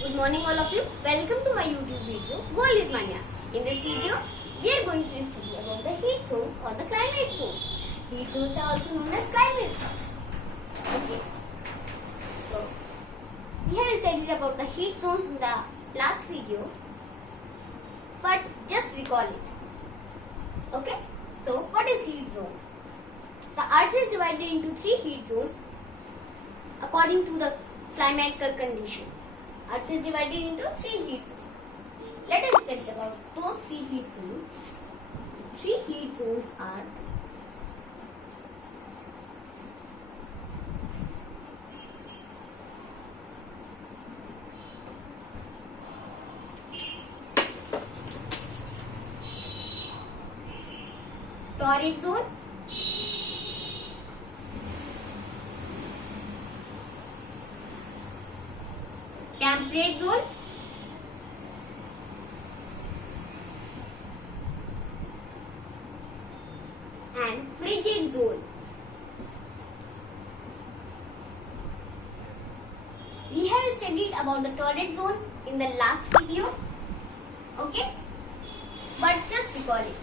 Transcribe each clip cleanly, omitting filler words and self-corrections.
Good morning all of you. Welcome to my YouTube video World is Mania. In this video, we are going to study about the heat zones or the climate zones. Heat zones are also known as climate zones. Okay. So, we have studied about the heat zones in the last video, but just recall it. Okay. So, what is heat zone? The Earth is divided into 3 heat zones according to the climatical conditions. Earth is divided into 3 heat zones. Let us study about those 3 heat zones. 3 heat zones are torrid zone, temperate zone, and frigid zone. We have studied about the torrid zone in the last video. Okay? But just recall it.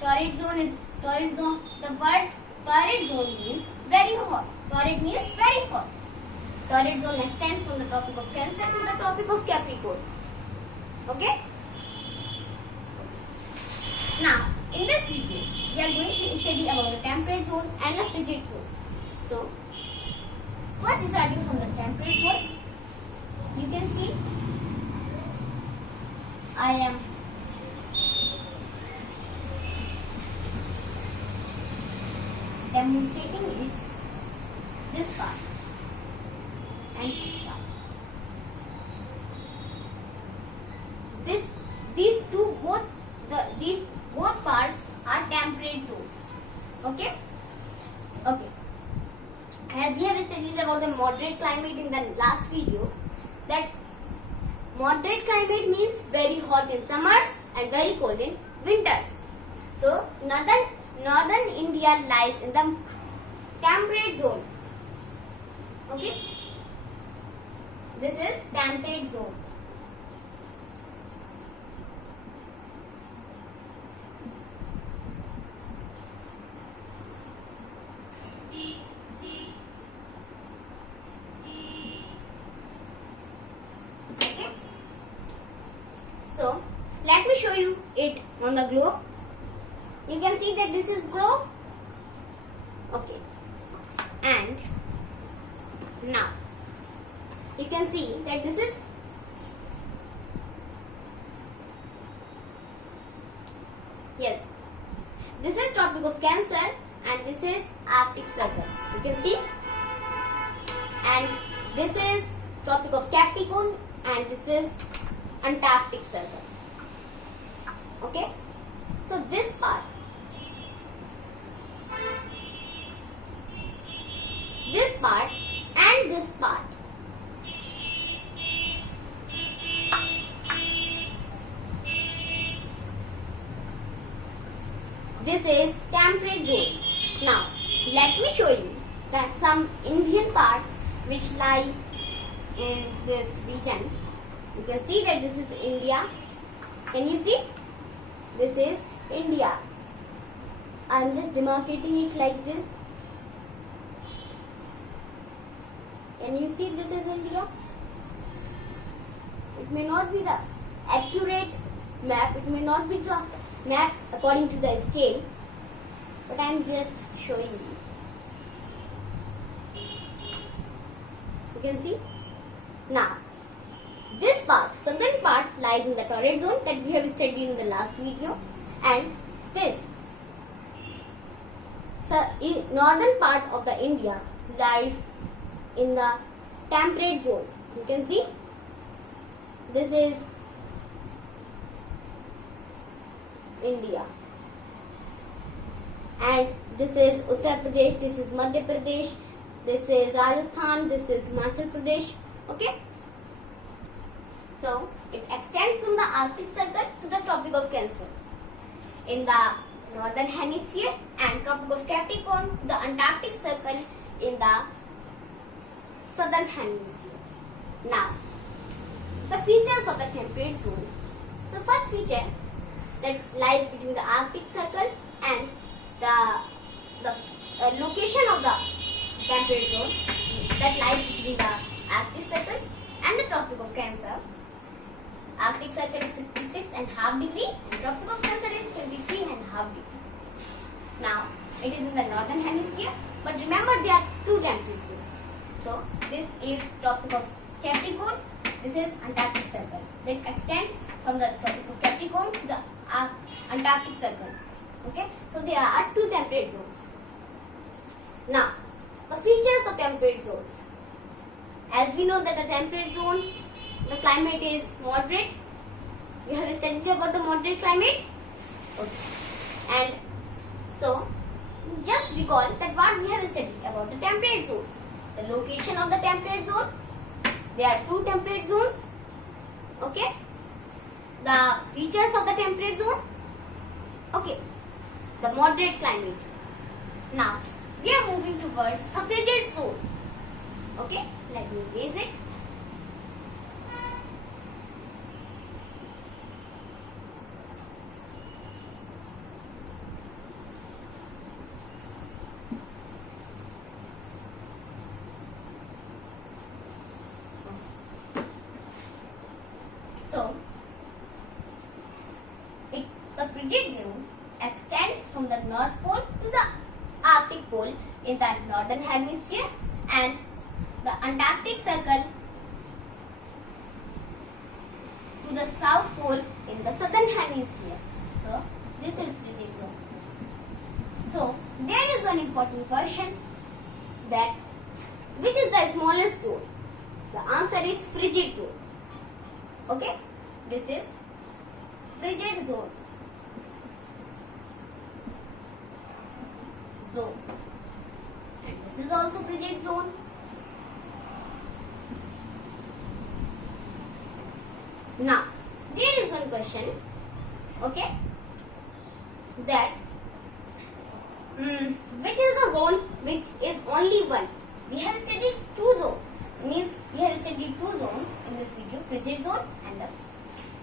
Torrid zone. The word torrid zone means very hot. Torrid means very hot. Torrid zone extends from the Tropic of Cancer to the Tropic of Capricorn. Okay? Now, in this video, we are going to study about the temperate zone and the frigid zone. So, first starting from the temperate zone, you can see I am demonstrating it, this part and this part. These both parts are temperate zones. Okay? Okay. As we have studied about the moderate climate in the last video, that moderate climate means very hot in summers and very cold in winters. So northern India lies in the temperate zone. Okay? This is temperate zone. Okay? So, let me show you it on the globe. You can see that this is globe. Okay. And now you can see that this is Tropic of Cancer and this is Arctic Circle. You can see, and this is Tropic of Capricorn and this is Antarctic Circle. Okay, so this part, and this part, this is temperate zones. Now, let me show you that some Indian parts which lie in this region. You can see that this is India. Can you see? This is India. I am just demarcating it like this. Can you see this is India? It may not be the accurate map. It may not be the map according to the scale. But I am just showing you. You can see? Now, this part, southern part, lies in the torrid zone that we have studied in the last video, and this northern part of the India lies in the temperate zone. You can see this is India, and this is Uttar Pradesh, this is Madhya Pradesh, this is Rajasthan, this is Himachal Pradesh. Okay? So, it extends from the Arctic Circle to the Tropic of Cancer in the northern hemisphere and Tropic of Capricorn to the Antarctic Circle in the southern hemisphere. Now, features of the temperate zone. So first feature that lies between the Arctic Circle and the location of the temperate zone that lies between the Arctic Circle and the Tropic of Cancer. Arctic Circle is 66.5 degree and Tropic of Cancer is 23.5 degree. Now, it is in the northern hemisphere, but remember there are two temperate zones. So, this is Tropic of Capricorn, this is Antarctic Circle that extends from the Tropic of Capricorn to the Antarctic Circle. Okay, so there are two temperate zones. Now, the features of temperate zones. As we know that the temperate zone, the climate is moderate. We have studied about the moderate climate. Okay. And so, just recall that what we have studied about the temperate zones. The location of the temperate zone. There are two temperate zones. Okay. The features of the temperate zone. Okay. The moderate climate. Now, we are moving towards a frigid zone. Okay. Let me erase it. So, the frigid zone extends from the North Pole to the Arctic Pole in the northern hemisphere and the Antarctic Circle to the South Pole in the southern hemisphere. So, this is frigid zone. So, there is one important question that which is the smallest zone? The answer is frigid zone. Okay, this is frigid zone. And this is also frigid zone. Now, there is one question, okay, that which is the zone which is only one? We have studied two zones. Means we have studied two zones in this video, frigid zone and the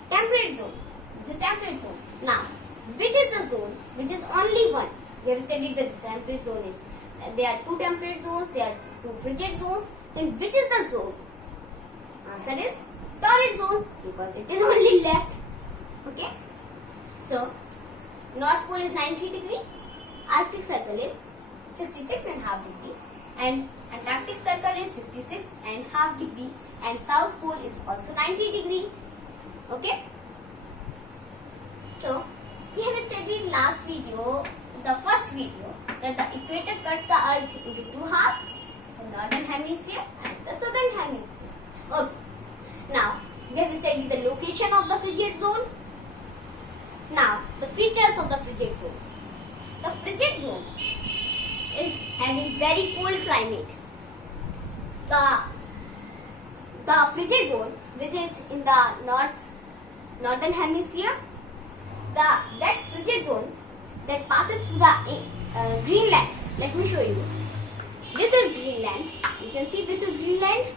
temperate zone. This is temperate zone. Now, which is the zone which is only one? We have studied the temperate zone is. There are two temperate zones, there are two frigid zones. Then which is the zone? Answer is torrid zone because it is only left. Okay. So, North Pole is 90 degree, Arctic Circle is 66.5 degree and Antarctic Circle is 66.5 degree and South Pole is also 90 degree. Okay. So, we have studied last video, the first video, that the equator cuts the earth into two halves, the northern hemisphere and the southern hemisphere. Okay. Now, we have studied the location of the frigid zone. Now, the features of the frigid zone. The frigid zone is having very cold climate. The frigid zone, which is in the northern hemisphere, that frigid zone that passes through the Greenland. Let me show you. This is Greenland. You can see this is Greenland.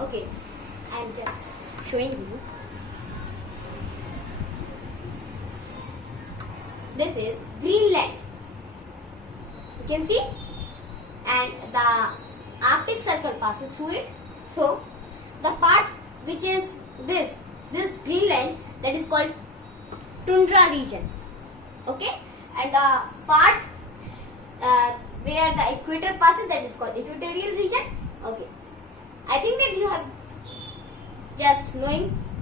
Okay, I am just showing you. This is Greenland. You can see, and the Arctic Circle passes through it. So, the part which is this Greenland, that is called tundra region. Okay, and the part where the equator passes, that is called equatorial region. Okay, I think that you have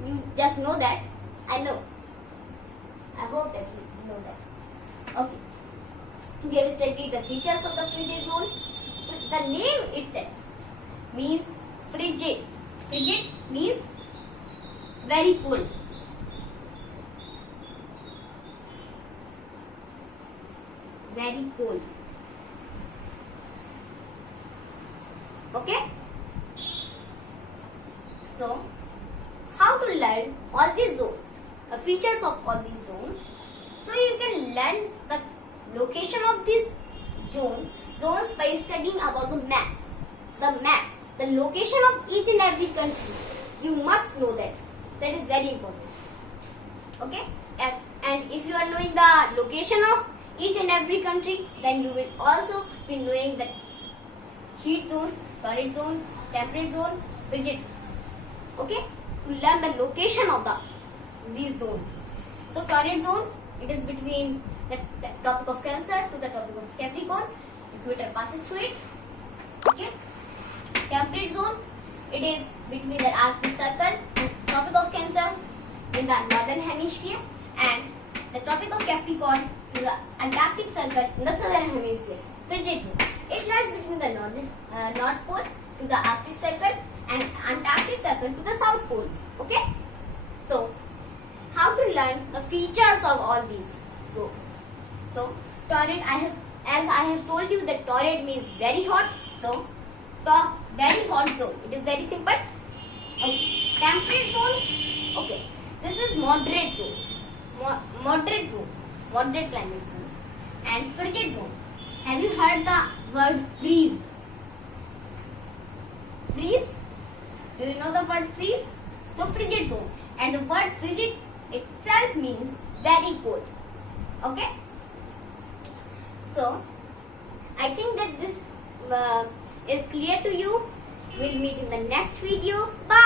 you just know that. I know. I hope that you know that. Okay. We have studied the features of the frigid zone. The name itself means frigid. Frigid means very cold. Very cold. Okay? So, how to learn all these zones? The features of all these zones. So, you can learn the location of these zones by studying about the map. The map, the location of each and every country. You must know that. That is very important. Okay, and if you are knowing the location of each and every country, then you will also be knowing the heat zones, torrid zone, temperate zone, frigid zone. Okay, to learn the location of these zones. So torrid zone, it is between the Tropic of Cancer to the Tropic of Capricorn. Equator passes through it. Okay. Temperate zone, it is between the Arctic Circle and Tropic of Cancer in the northern hemisphere, and the Tropic of Capricorn to the Antarctic Circle in the southern hemisphere. Frigid zone, it lies between the North Pole to the Arctic Circle and Antarctic Circle to the South Pole. Okay. So, how to learn the features of all these zones? So, torrid, as I have told you that torrid means very hot. So, the very hot zone, it is very simple. Okay. Temperate zone, okay, this is moderate zone, moderate zones, moderate climate zone. And frigid zone, have you heard the word freeze? Freeze? Do you know the word freeze? So frigid zone, and the word frigid itself means very cold. Okay. So I think that this is clear to you. We'll meet in the next video. Bye.